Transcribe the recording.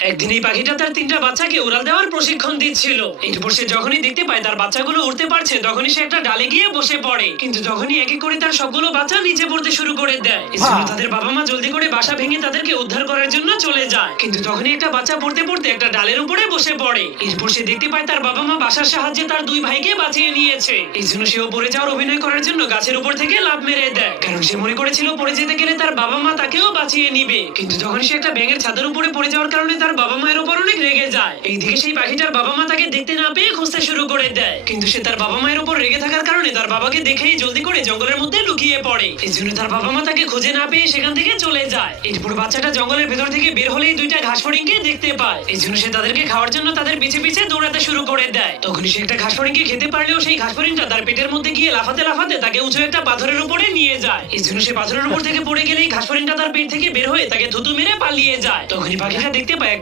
একদিন এই পাখিটা তার 3টা বাচ্চাকে উড়াল দেওয়ার প্রশিক্ষণ দিচ্ছিল। এরপর সে যখনই দেখতে পায় তার বাচ্চাগুলো উড়তে পারছে, তখনই সে একটা ডালে গিয়ে বসে পড়ে। কিন্তু যখনই এক এক করে তার সবগুলো বাচ্চা নিচে পড়তে শুরু করে দেয়, এজন্য তাদের বাবা মা জলদি করে বাসা ভেঙে তাদেরকে উদ্ধার করার জন্য চলে যায়। কিন্তু তখনই একটা বাচ্চা পড়তে পড়তে একটা ডালের উপরে বসে পড়ে। এরপর সে দেখতে পায় তার বাবা মা বাসার সাহায্যে তার 2 ভাইকে বাঁচিয়ে নিয়েছে। এই জন্য সেও পড়ে যাওয়ার অভিনয় করার জন্য গাছের উপর থেকে লাফ মেরে দেয়, কারণ সে মনে করেছিল পড়ে যেতে গেলে তার বাবা মা তাকেও বাঁচিয়ে নিবে। কিন্তু যখন সে একটা ব্যাঙের ছাদের উপরে পড়ে যাওয়ার কারণে তার বাবা মায়ের উপর অনেক রেগে যায়। এইদিকে সেই পাখিটার বাবা মা তাকে দেখতে না পেয়ে খুঁজতে শুরু করে দেয়, কিন্তু সে তার বাবা মায়ের উপর রেগে থাকার কারণে তার বাবাকে দেখেই জলদি করে জঙ্গলের মধ্যে লুকিয়ে পড়ে। এই জন্য তার বাবা মা তাকে খুঁজে না পেয়ে সেখান থেকে চলে যায়। এরপর বাচ্চাটা জঙ্গলের ভেতর থেকে বের হলেই 2টা ঘাস ফড়িংকে দেখতে পায়। এই জন্য সে তাদেরকে খাওয়ার জন্য তাদের পিছে পিছে দৌড়াতে শুরু করে দেয়। তখনই সে একটা ঘাস ফড়িংকে খেতে পারলেও সেই ঘাস ফড়িংটা তার পেটের মধ্যে গিয়ে লাফাতে লাফাতে তাকে উঁচু একটা পাথরের উপরে নিয়ে যায়। এই জন্য সে পাথরের উপর থেকে পড়ে গেলেই ঘাস ফড়িংটা তার পেট থেকে বের হয়ে তাকে থুতু মেরে পালিয়ে যায়। তখনই পাখিটা দেখতে পায় একটা